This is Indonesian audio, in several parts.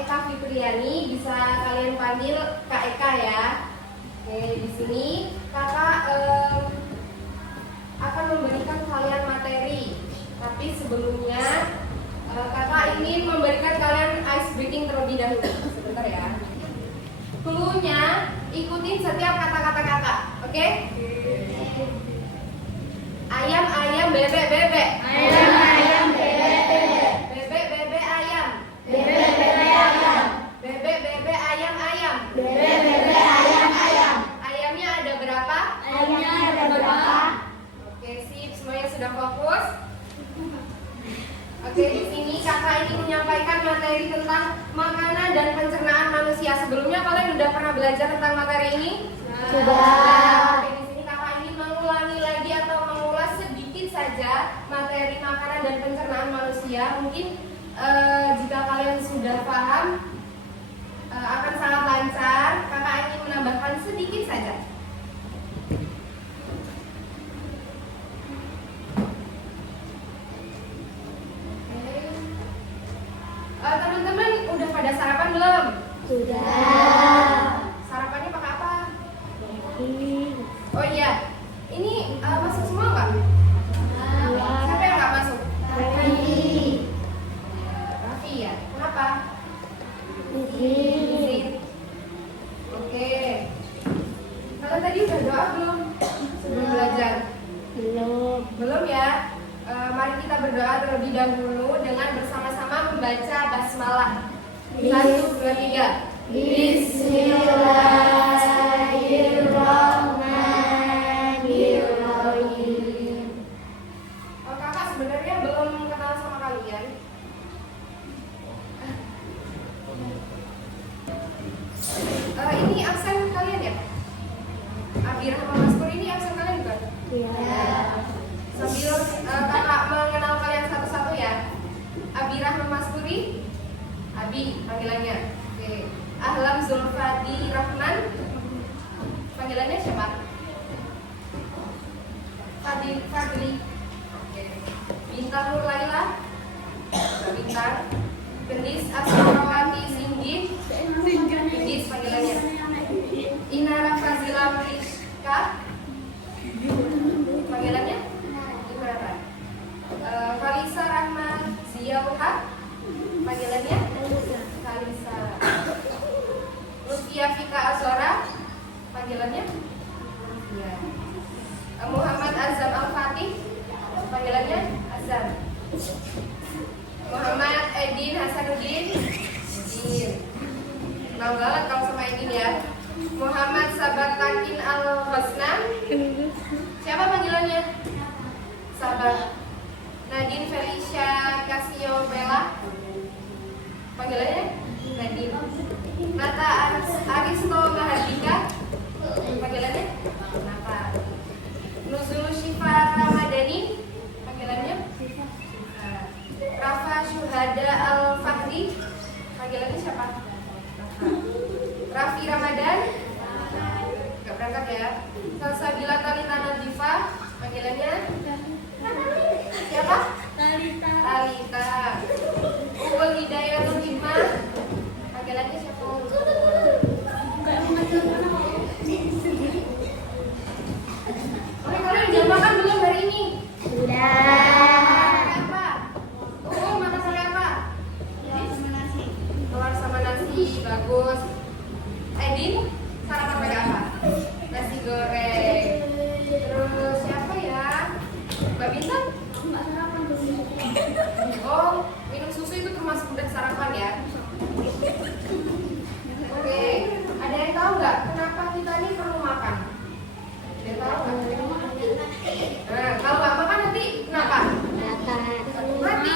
Eka Fitriani, bisa kalian panggil Kak Eka ya. Oke, di sini kakak akan memberikan kalian materi. Tapi sebelumnya kakak ingin memberikan kalian ice breaking terlebih dahulu. Sebentar ya. Cluenya ikutin setiap kata-kata kakak, oke? Ayam ayam bebek bebek. Ayam ayam bebek bebek. Bebek bebek ayam. Bebek bebek ayam. Bebek bebek ayam ayam. Bebek bebek ayam ayam. Ayamnya ada berapa? Ayamnya ada berapa? Oke, sip, semuanya sudah fokus. Oke, di sini kakak ingin menyampaikan materi tentang makanan dan pencernaan manusia. Sebelumnya kalian sudah pernah belajar tentang materi ini? Sudah. Oke, di sini kakak ingin mengulangi lagi atau mengulas sedikit saja materi makanan dan pencernaan manusia. Mungkin jika kalian sudah paham akan sangat lancar. Kakak ingin menambahkan sedikit saja. Teman-teman udah pada sarapan belum? Sudah. Sarapannya pakai apa? Oh iya, ini masuk semua nggak? Siapa yang nggak masuk? Raffi ya. Kenapa? Izin. Oke. Kalian tadi udah doa belum? Sebelum belajar? Belum ya? Mari kita berdoa terlebih dahulu dengan bersama-sama membaca basmalah. 1, 2, 3. Bismillahirrahmanirrahim. Kakak sebenarnya belum kenal sama kalian. Ini absen kalian ya? Abi Rahma Maskur ini absen kalian bukan? Ya. Sambil kakak mengenal kalian satu-satu ya. Abi Rahma Maskuri, Abi panggilannya. Oke. Ahlam Zulfadi Rahman, panggilannya siapa? Fadli. Oke. Bintang Nur Laila, Bintang. Gendis Asmarawati Singgih, Gendis panggilannya. Inara Fazila Friska, panggilannya Inara. Falisa Rahma Ziyauhat, panggilannya Kalisa. Lutfia Fika Azora, panggilannya Lutfia. Muhammad Azam Al-Fatih, panggilannya Azam. Muhammad Edin Hasanuddin, Edin. Kenal banget kalau sama Edin ya. Muhammad Sabatakin Al-Husna, siapa panggilannya? Sabar. Nadine Felicia Casio Bella, panggilannya Nadine. Nata Aristo Mahardika, panggilannya Nata. Nuzul Syifa Ramadhani, panggilannya Syifa. Rafa Syuhada Al-Fahri, panggilannya siapa? Rafa. Raffi Ramadan, gak berangkat ya. Salsabila Talita Nadifah, panggilannya siapa? Talita. Ukul Hidayatul Hikmah, panggilannya siapa? Oke, kalian udah makan belum hari ini? Sudah. Apa? Oh, makan sore apa? Telur sama nasi, bagus. Edin, sarapan pakai apa? Nasi goreng. Terus siapa ya? Mbak Bintang? Oh, minum susu itu termasuk udah sarapan ya? Oke, ada yang tahu nggak kenapa kita ini perlu makan? Ada yang tahu nggak? Nah, kalau nggak makan nanti kenapa? Mati.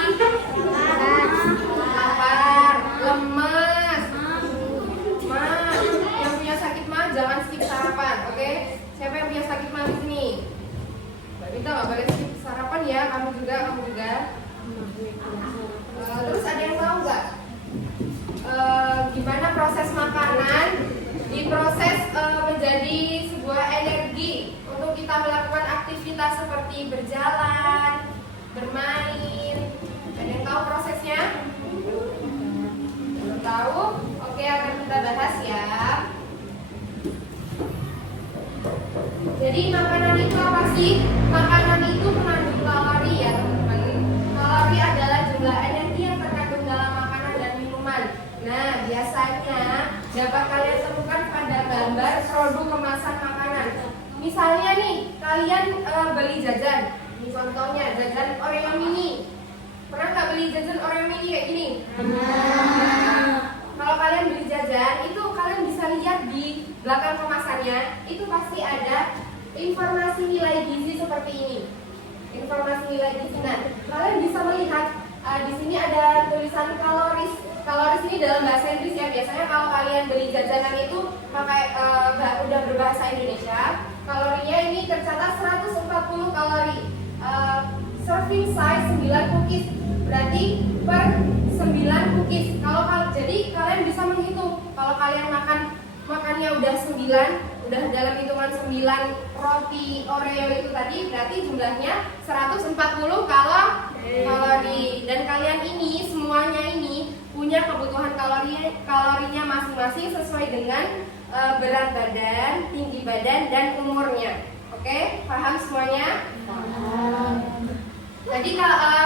Lapar, lemas. Yang punya sakit mah jangan skip sarapan, oke? Siapa yang punya sakit mah di sini? Mbak Bintang nggak boleh skip sarapan ya, kamu juga. Terus ada yang tahu nggak gimana proses makanan diproses menjadi sebuah energi untuk kita melakukan aktivitas seperti berjalan, bermain? Ada yang tahu prosesnya? tahu? Oke, akan kita bahas ya. Jadi makanan itu apa sih? Makanan itu mengandung kalori ya teman-teman. Kalori adalah jumlah energi yang terkandung dalam makanan dan minuman. Nah, biasanya dapat kalian temukan pada gambar produk kemasan makanan. Misalnya nih, kalian beli jajan. Ini contohnya, jajan Oreo mini. Pernah nggak beli jajan Oreo mini kayak gini? Kalau kalian beli jajan, itu kalian bisa lihat di belakang kemasannya, itu pasti ada informasi nilai gizi seperti ini. Informasi nilai gizi. Nah, kalian bisa melihat di sini ada tulisan kaloris. Kaloris ini dalam bahasa Inggris ya. Biasanya kalau kalian beli jajanan itu pakai udah berbahasa Indonesia. Kalorinya ini tercatat 140 kalori. Serving size 9 cookies. Berarti per 9 cookies. Jadi kalian bisa menghitung. Kalau kalian makannya udah 9, udah dalam hitungan 9 roti Oreo itu tadi, berarti jumlahnya 140 kalori. Dan kalian ini semuanya ini punya kebutuhan kalorinya masing-masing sesuai dengan berat badan, tinggi badan, dan umurnya. Oke, paham semuanya? Jadi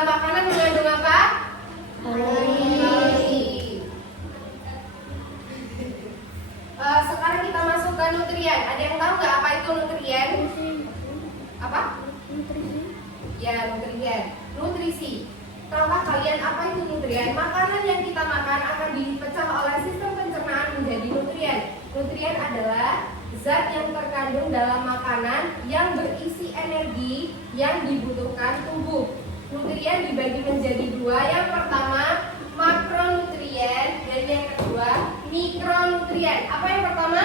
makanan mengandung apa? Kalori. Sekarang kita masuk ke nutrien. Ada yang tahu nggak apa itu nutrien? Apa? Ya, nutrien. Nutrisi. Tahukah kalian apa itu nutrien? Makanan yang kita makan akan dipecah oleh sistem pencernaan menjadi nutrien. Nutrien adalah zat yang terkandung dalam makanan yang berisi energi yang dibutuhkan tubuh. Nutrien dibagi menjadi dua. Yang pertama makronutrien dan yang kedua mikronutrien. Apa yang pertama?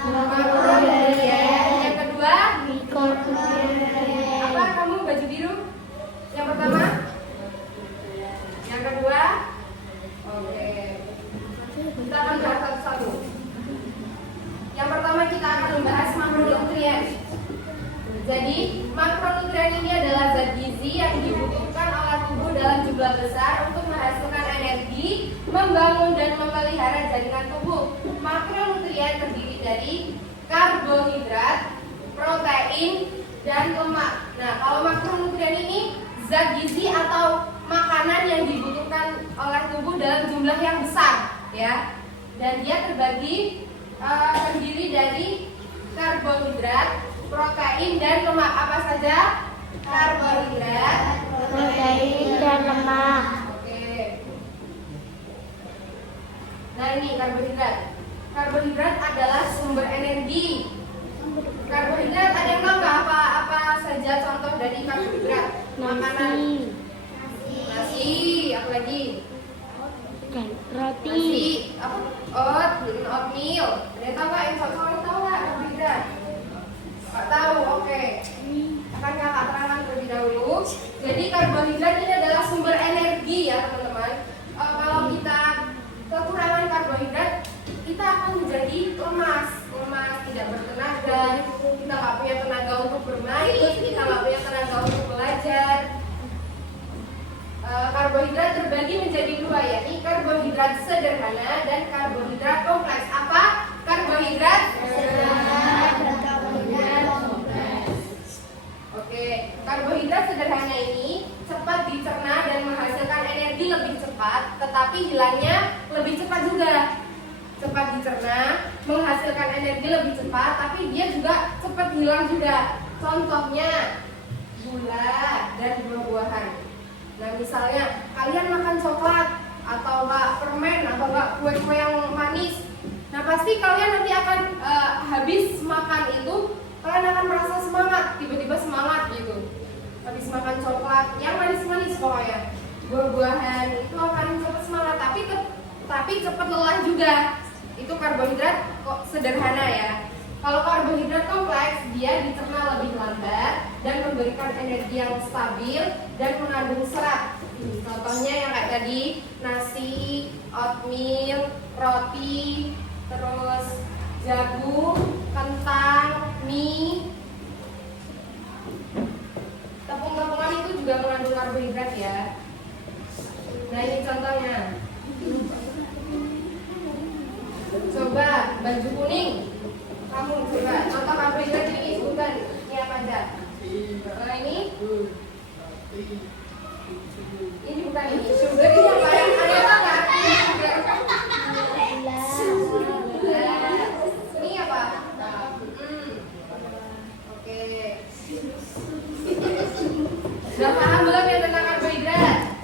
Makronutrien. Yang kedua mikronutrien. Apa kamu baju biru? Yang pertama? Yang kedua? Oke. Kita akan bahas satu-satu. Yang pertama kita akan membahas makronutrien. Jadi makronutrien ini adalah zat gizi yang dibutuhkan oleh tubuh dalam jumlah besar untuk menghasilkan energi, membangun dan memelihara jaringan tubuh. Makronutrien terdiri dari karbohidrat, protein, dan lemak. Nah, kalau makronutrien ini zat gizi atau makanan yang dibutuhkan oleh tubuh dalam jumlah yang besar, ya. Dan dia terdiri dari karbohidrat, protein, dan lemak. Apa saja? Karbohidrat, protein, dan lemak. Oke. Nah, ini karbohidrat. Karbohidrat adalah sumber energi. Karbohidrat ada yang tahu nggak apa saja contoh dari karbohidrat? Makanan. Nasi, apa lagi? Roti. Nasi, oatmeal. Ada yang tahu nggak? Yang tahu nggak karbohidrat? Nggak tahu, oke. Akan kakak terangkan terlebih dahulu. Jadi karbohidrat ini adalah sumber energi ya teman-teman. Kalau kita kekurangan karbohidrat, kita akan menjadi lemas, tidak bertenaga. Kita nggak punya tenaga untuk bermain, kita nggak punya tenaga untuk belajar. Karbohidrat terbagi menjadi dua, yakni karbohidrat sederhana dan karbohidrat kompleks. Apa? Karbohidrat sederhana dan karbohidrat kompleks. Oke, karbohidrat sederhana ini cepat dicerna dan menghasilkan energi lebih cepat, tetapi hilangnya lebih cepat juga. Cepat dicerna, menghasilkan energi lebih cepat, tapi dia juga cepat hilang juga. Contohnya gula dan buah-buahan. Nah, misalnya kalian makan coklat atau permen atau kue-kue yang manis. Nah, pasti kalian nanti akan habis makan itu kalian akan merasa semangat, tiba-tiba semangat gitu. Habis makan coklat yang manis-manis pokoknya. Buah-buahan itu akan cepat semangat, tapi cepat lelah juga. Itu karbohidrat kok sederhana ya. Kalau karbohidrat kompleks, dia dicerna lebih lambat dan memberikan energi yang stabil dan mengandung serat. Contohnya yang kayak tadi, nasi, oatmeal, roti, terus jagung, kentang, mie. Tepung-tepungan itu juga mengandung karbohidrat ya. Nah, ini contohnya. Coba baju kuning. Kamu coba contoh karbohidrat ini sebutkan ini apa aja? Ini bukan ini. Sugar ini apa yang ada apa? Ini apa? Oke. Sudah paham belum ya tentang karbohidrat?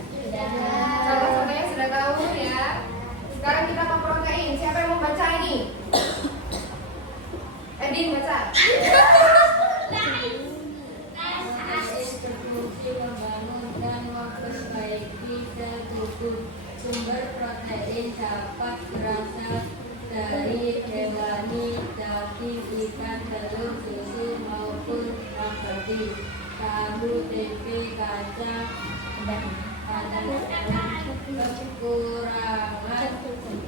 Contoh-contohnya sudah tahu ya. Sekarang kita ke protein. Siapa yang mau baca ini? Edin baca. Sumber protein dapat berasal dari hewani, daging, ikan, telur, susu maupun nabati, tahu, tempe, kacang, dan kekurangan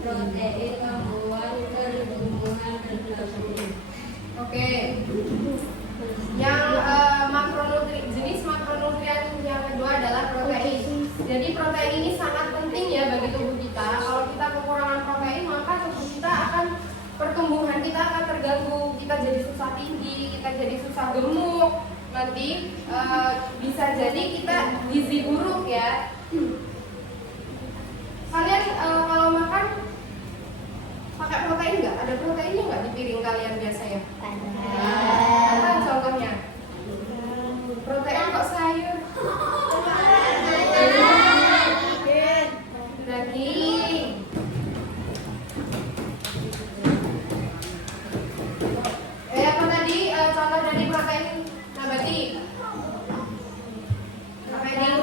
protein membuat pertumbuhan terganggu. Oke. Yang jenis makronutrien yang kedua adalah protein. Jadi protein ini sangat penting ya bagi tubuh kita. Kalau kita kekurangan protein, maka tubuh kita akan pertumbuhan kita akan terganggu. Kita jadi susah tinggi, kita jadi susah gemuk. Nanti bisa jadi kita gizi buruk ya. Kalian kalau makan pakai protein nggak? Ada proteinnya nggak di piring kalian biasanya? Apa contohnya? Protein kok sayur? Daging. Apa tadi contoh dari protein nabati? Protein.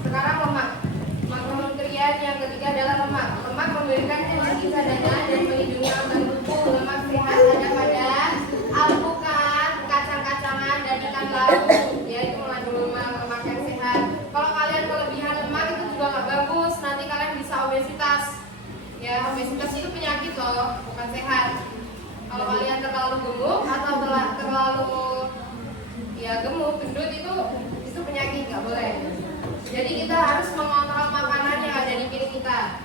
Sekarang lemak. Makronutrien yang ketiga adalah lemak. Lemak memberikan energi cadangan dan melindungi organ tubuh. Lemak sehat ada pada alpukat, kacang-kacangan, dan ikan laut. Ya, itu mengandung lemak yang sehat. Kalau kalian kelebihan lemak itu juga nggak bagus. Nanti kalian bisa obesitas. Ya, obesitas itu penyakit loh, bukan sehat. Kalau kalian terlalu gemuk atau terlalu gemuk, gendut itu penyakit, nggak boleh. Jadi kita harus mengontrol makanan yang ada di piring kita.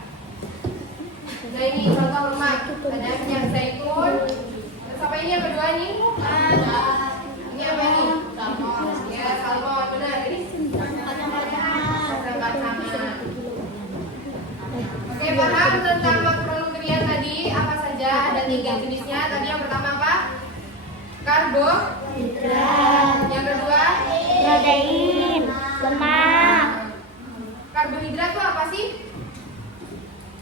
Nah ini contoh lemak, ada minyak zaitun. Terus apa ini yang kedua ini? Ini apa ini? Ya salmon, benar. Ini kacang-kacangan. Oke, paham tentang makronutrien tadi apa saja? Ada 3 jenisnya. Tadi yang pertama apa? Karbohidrat. Yang kedua? Protein, lemak. Karbohidrat itu apa sih?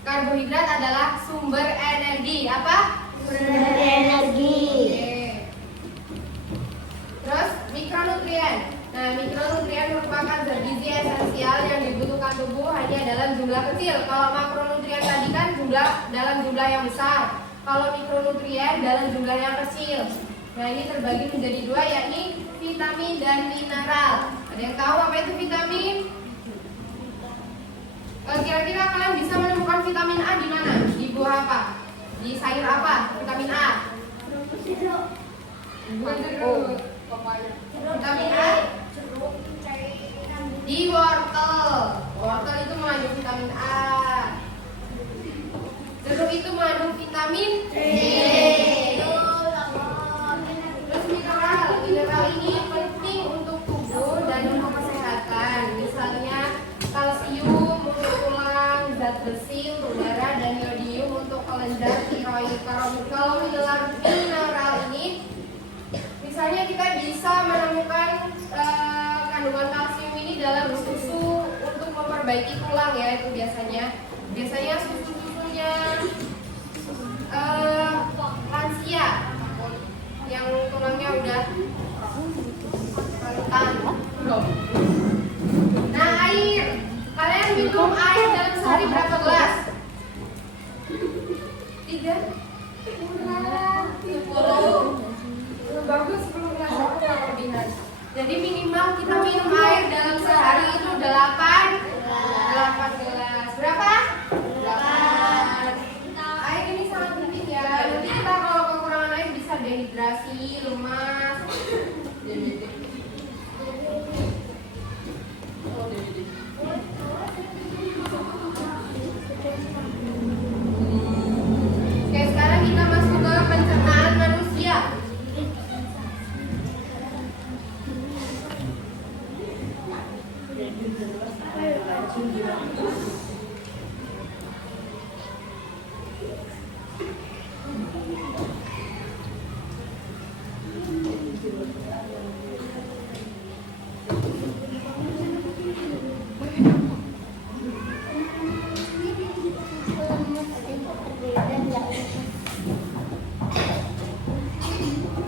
Karbohidrat adalah sumber energi. Apa? Sumber energi. Oke. Terus mikronutrien. Nah, mikronutrien merupakan zat gizi esensial yang dibutuhkan tubuh hanya dalam jumlah kecil. Kalau makronutrien tadi kan dalam jumlah yang besar. Kalau mikronutrien dalam jumlah yang kecil. Nah, ini terbagi menjadi 2, yakni vitamin dan mineral. Ada yang tahu apa itu vitamin? Kira-kira kalian bisa menemukan vitamin A di mana? Di buah apa? Di sayur apa? Vitamin A. Vitamin A di wortel. Wortel itu mengandung vitamin A. Jeruk itu mengandung vitamin D. Terus mineral ini penting untuk tubuh dan untuk kesehatan. Misalnya kalsium untuk tulang, zat besi untuk darah, dan yodium untuk kelenjar tiroid. Kalau mineral ini, misalnya kita bisa menemukan kandungan kalsium ini dalam susu untuk memperbaiki tulang ya, itu biasanya susunya lansia yang tulangnya udah rentan. Nah, air. Kalian minum air dalam sehari berapa gelas? 3? Kurang 10. Bagus 10 gelas, aku nggak kelebihan. Jadi minimal kita minum air dalam sehari itu 8 gelas. Berapa? 8. Air ini sangat penting ya. Nanti kita kalau kekurangan air bisa dehidrasi, lemas. Ada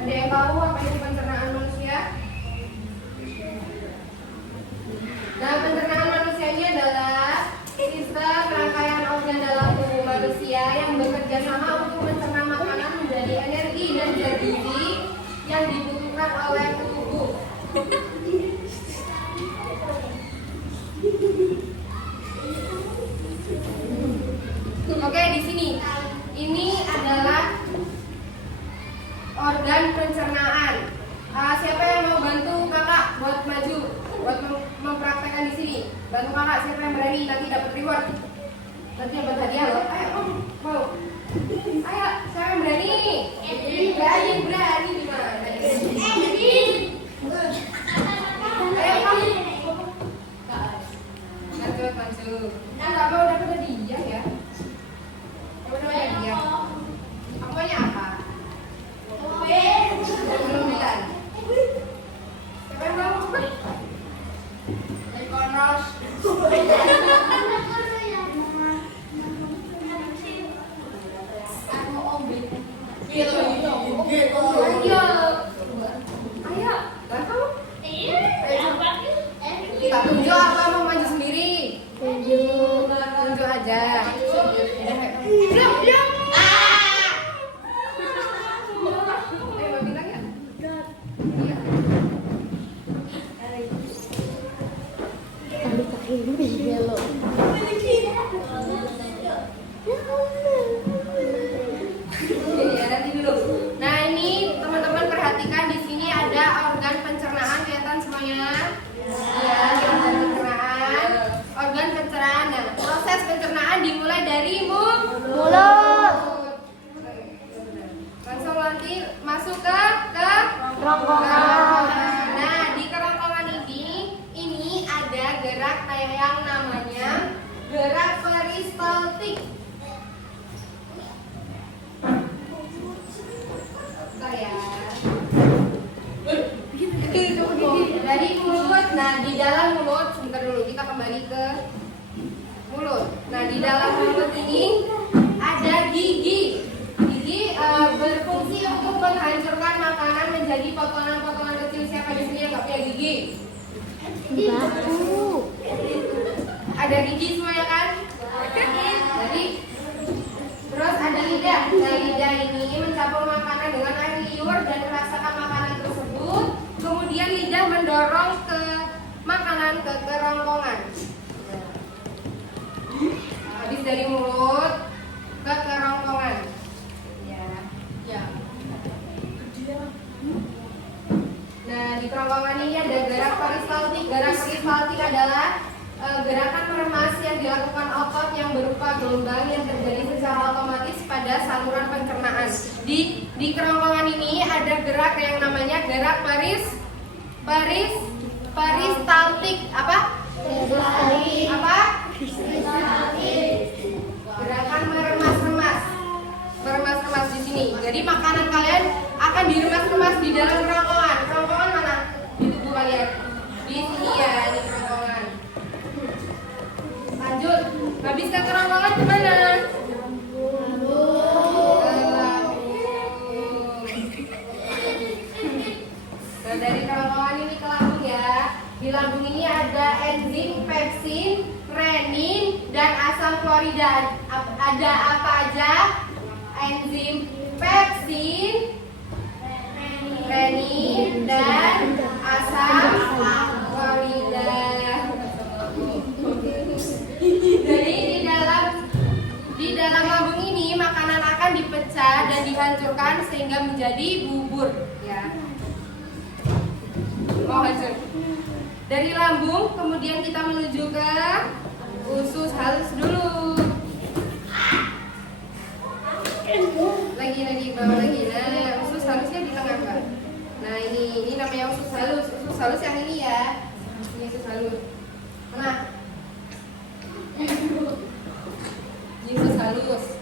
yang tahu apa itu pencernaan manusia? Nah, pencernaan manusia ini adalah sistem rangkaian organ dalam tubuh manusia yang bekerja sama untuk mencerna makanan menjadi energi dan zat gizi yang dibutuhkan oleh tubuh. Oke, di sini ini adalah organ pencernaan. Siapa yang mau bantu kakak buat maju, buat mempraktekkan di sini? Bantu kakak, siapa yang berani nanti dapat reward? Nanti dapat hadiah loh. Ayo, mau? Ayo, siapa yang berani? Berani gimana? Ayo kamu. Maju. Nah, nggak mau dapat hadiah ya? Dapat hadiah. Aku maunya apa? Belum bilang. Siapa yang mau? Konos. Gitu. Ayo. Ayo. Lah kamu? Kita tunjuk apa mau maju sendiri? Tunjuk aja. Diam. Mau bilang ya? Iya. Ini ya, nanti dulu. Nah, ini teman-teman perhatikan di sini ada organ pencernaan, kelihatan semuanya? Ya, organ pencernaan. Organ pencernaan. Nah, proses pencernaan dimulai dari Mulut. langsung nanti masuk ke Kerongkongan. Nah, di kerongkongan ini ada gerak yang namanya gerak peristaltik. Bentar ya. Dari mulut, nah di dalam mulut, sebentar dulu kita kembali ke mulut. Nah, di dalam mulut ini ada gigi. Gigi berfungsi untuk menghancurkan makanan menjadi potongan-potongan kecil. Siapa di sini yang nggak punya gigi? Batu. Ada gigi semua ya kan? Jadi terus ada lidah. Nah, lidah ini mencampur makanan dengan air liur dan merasakan makanan tersebut. Kemudian lidah mendorong ke makanan ke kerongkongan. Habis dari mulut ke kerongkongan. Ya. Nah, di kerongkongan ini ada gerak peristaltik. Gerak peristaltik adalah gerakan meremas yang dilakukan otot yang berupa gelombang yang terjadi secara otomatis pada saluran pencernaan. Di kerongkongan ini ada gerak yang namanya gerak peristaltik. Apa? Apa? Gerakan meremas di sini. Jadi makanan kalian akan diremas-remas di dalam kerongkongan. Kerongkongan mana? Di tubuh kalian. Di sini ya, di kerongkongan. Lanjut. Habis ke kerongkongan kemana? Nah, dari kerongkongan ini ke lambung ya. Di lambung ini ada enzim pepsin, renin, dan asam klorida. Ada apa aja? Enzim pepsin, renin, dan asam klorida. Jadi di dalam lambung ini makanan akan dipecah dan dihancurkan sehingga menjadi bubur. Ya. Mau hancur. Dari lambung kemudian kita menuju ke usus halus dulu. Lagi bawah lagi. Nah, usus halusnya di tengah Mbak. Nah, ini namanya usus halus. Usus halus yang ini ya. Ini usus halus. Mana? Di usus halus.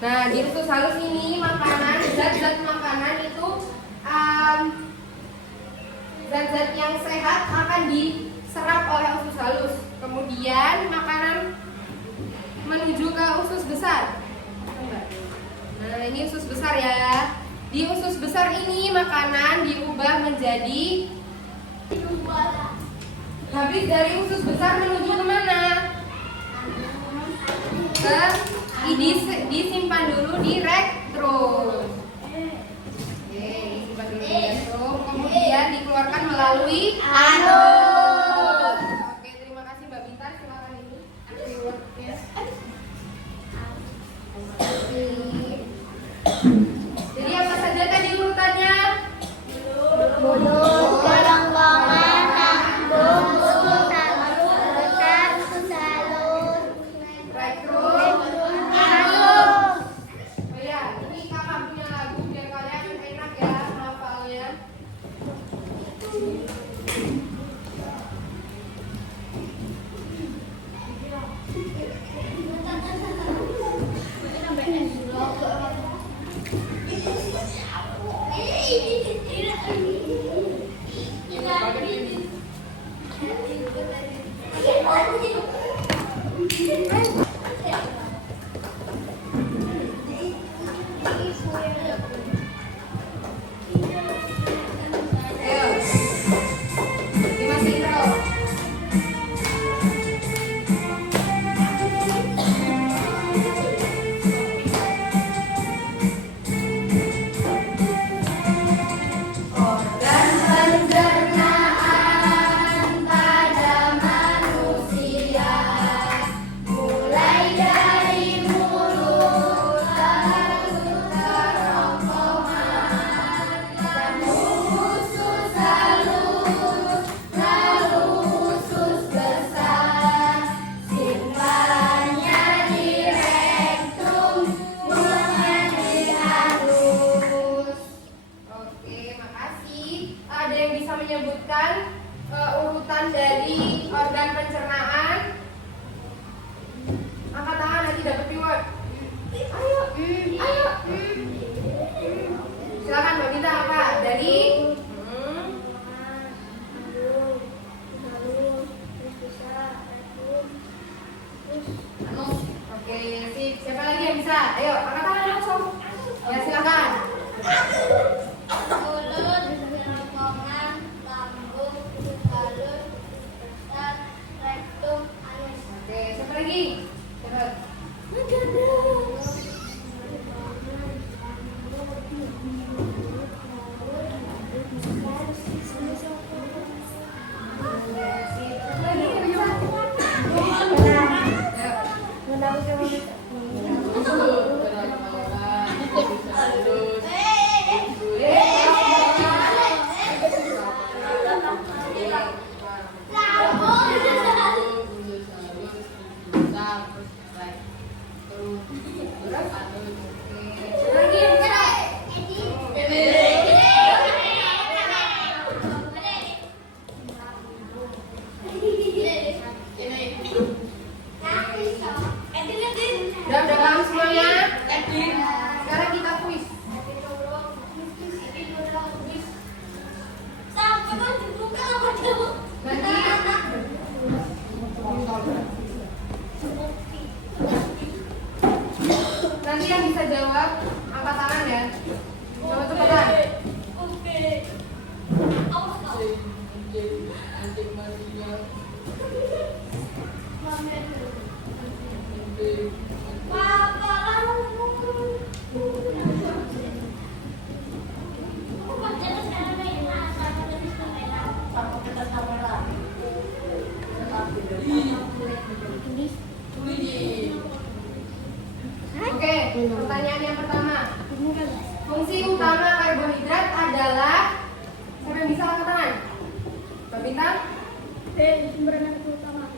Nah, di usus halus ini makanan, zat-zat makanan itu zat-zat yang sehat akan diserap oleh usus halus. Kemudian makanan menuju ke usus besar. Nah, ini usus besar ya. Di usus besar ini makanan diubah menjadi, habis dari usus besar menuju kemana? Disimpan dulu di rektum. Oke, disimpan dulu di rektum. Kemudian dikeluarkan melalui anus. Oke, terima kasih Mbak Bintar. Silakan ini. Jadi apa saja tadi urutannya? Mulut, kerongkongan, lambung, usus halus, besar, usus halus, Rektum. halus. Oh ya, ini kakak punya lagu biar kalian enak ya hafalnya. Ayo, Dimas intro. Organ pencernaan pada manusia, mulai dari mulut lalu ke kerongkongan, lambung, usus halus, lalu usus besar, simpannya di rektum, buangnya di anus. Oke, makasih. Ada yang bisa menyebutkan urutan dari organ pencernaan? Angkat tangan nanti dapat reward. Ayo, ayo. Silakan Mbak Binta apa? Dari Oke, sip. Siapa lagi yang bisa? Ayo, angkat tangan langsung. Ya, silakan. Mulut, kerongkongan, lambung, usus halus, besar, rektum, anus. Oke, siapa lagi? Cepat. Siapa lagi yang bisa? Ayo. Udah paham semuanya? Sekarang kita kuis. Nanti yang bisa jawab angkat tangan ya. Coba cepetan. Oke, pertanyaan yang pertama. Fungsi utama karbohidrat adalah, siapa yang bisa angkat tangan? Mbak Bintang? Sumber energi utama.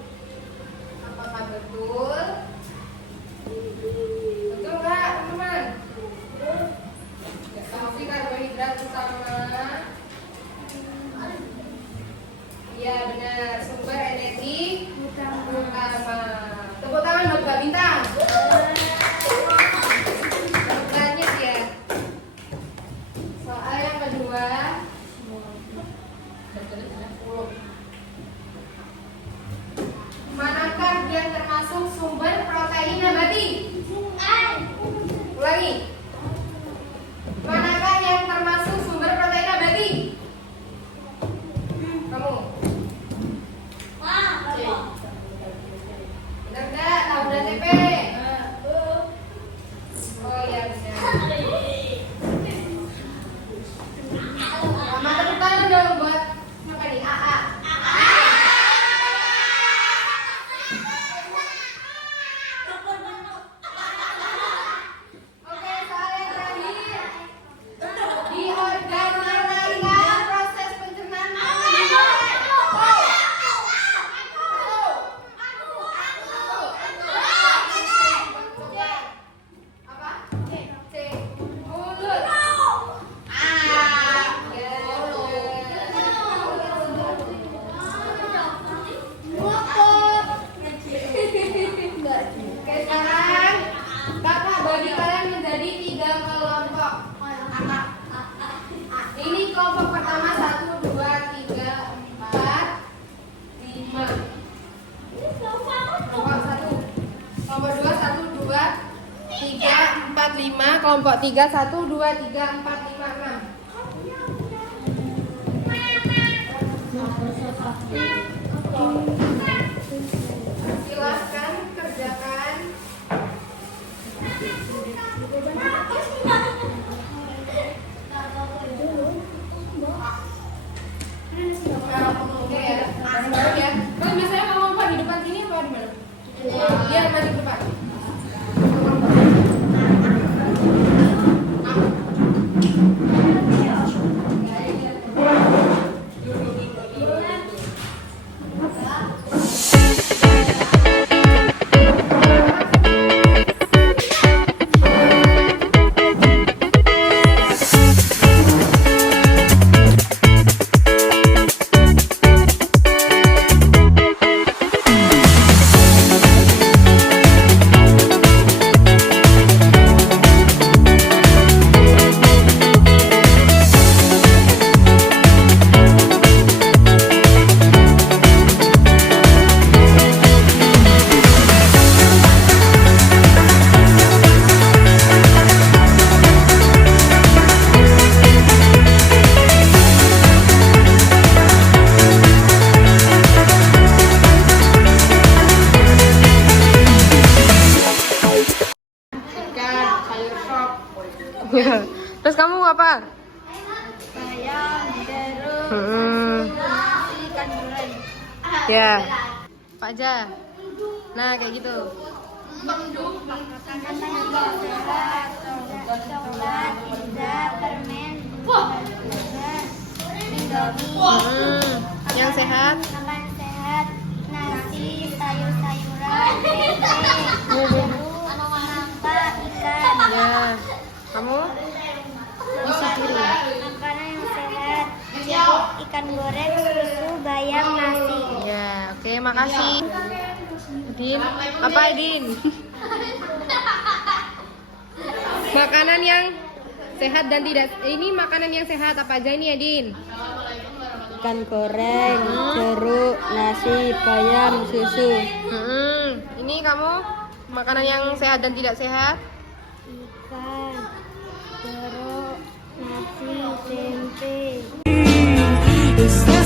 Apakah betul? Betul nggak, teman-teman? Fungsi karbohidrat utama Ya benar, sumber energi utama. Tepuk tangan buat Mbak Bintang. Banyak ya. Soal yang kedua. Manakah yang termasuk sumber protein nabati? Ulangi. Manakah yang termasuk sumber protein nabati? Kamu? Benar enggak? Tahu dan TP? Oh iya benar. Selamat tepuk tangan dong buat siapa nih? AA. Oke, soal yang terakhir. Di organ mana yang proses pencernaan? Apa? C. Mulut. Oke, sekarang kakak bagi kalian menjadi 3 kelompok. Ini kelompok pertama 1, 2, 3, 4, 5. Kelompok 1. Kelompok 2 1, 2, 3, 4, 5. Kelompok 3 1, 2, 3, 4, 5, 6. Silahkan kerjakan. Oke ya, bareng-bareng ya. Kalian biasanya ngomong di depan sini apa di mana? Iya, maju ke depan. Terus kamu apa? Bayam, jeruk, ikan goreng. Ya. Pak Ja. Nah, kayak gitu. Makanan yang sehat, coklat, pizza, permen, Indomie. Yang sehat? Makan sehat, nasi, sayur-sayuran, tempe, nangka, ikan. Ya. Kamu? Makanan yang sehat, jeruk, ikan goreng, susu, bayam, nasi. Ya, oke, makasih. Edin, apa Edin? Makanan yang sehat dan tidak. Ini makanan yang sehat apa aja ini Edin? Ikan goreng, jeruk, nasi, bayam, susu. Ini kamu makanan yang sehat dan tidak sehat? Ikan, jeruk, nasi, tempe. Is that